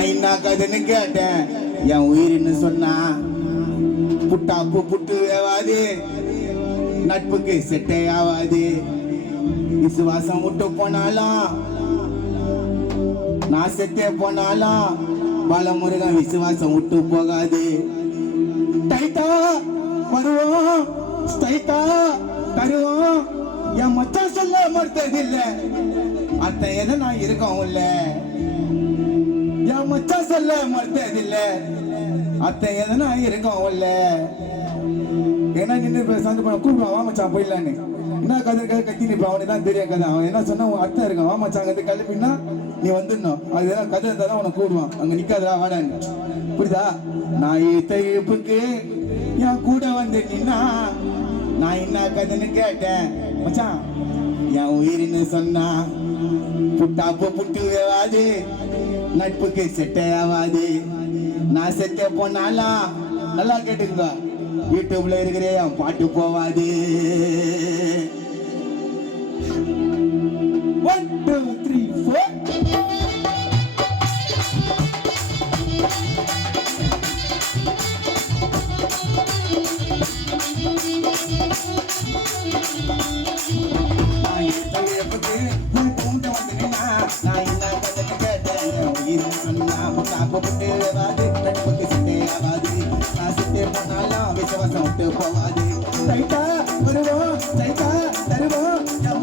நான் என்ன கதைன்னு கேட்டேன் என் உயிரின்னு சொன்னா புட்டாப்பு புட்டு வேவாது நட்புக்கு செட்டே ஆகாது விசுவாசம் விட்டு போனாலும் நான் செத்தே போனாலும் பாலமுருகன் விசுவாசம் விட்டு போகாது. டைட்டா வருவோம் டைட்டா தருவோம். என் மச்சான் சொல்ல மறுத்ததில்ல. அத்தை எதை நான் இருக்கவும் இல்லை. மச்சான் சொல்ல மறுத்ததில்ல. அத்தை எதனா இருக்கும் இருக்கவும் இல்ல ஏன்னா நின்று போய் சந்து பண்ண கூப்பிடுவான் வா மச்சான் போயிடலான்னு. என்ன கதை கதை கத்தி நிற்பான் அவனுக்கு தான் தெரியும் கதை. அவன் என்ன சொன்னா உன் அர்த்தம் இருக்கான் வா மச்சான் அங்கே கிளப்பினா நீ வந்துடணும். அது எதாவது கதை இருந்தால் தான் உனக்கு கூடுவான் அங்கே நிற்காதடா வாடான்னு. புரியுதா? நான் தைப்புக்கு என் கூட வந்து நின்னா நான் என்ன கதைன்னு கேட்டேன். மச்சான் என் உயிரின்னு சொன்னா புட்டாப்பு புட்டு வேவாது நட்புக்கு செட்டே நான் செத்த போனாலா நல்லா கேட்டுங்க யூடியூப்ல இருக்கிற என் பாட்டு போவாது. ஒன் டூ த்ரீ ஃபோர் நான் கேட்டேன். என் உயிர்னு சொன்னா, புட்டாப்பு புட்டு வேவாது, நட்புக்கு சிட்டே ஆகாது. நான் சிட்டே போனாலும் விசுவாசம் விட்டு போகாது. டைட்டா வருவோம், டைட்டா தருவோம், என்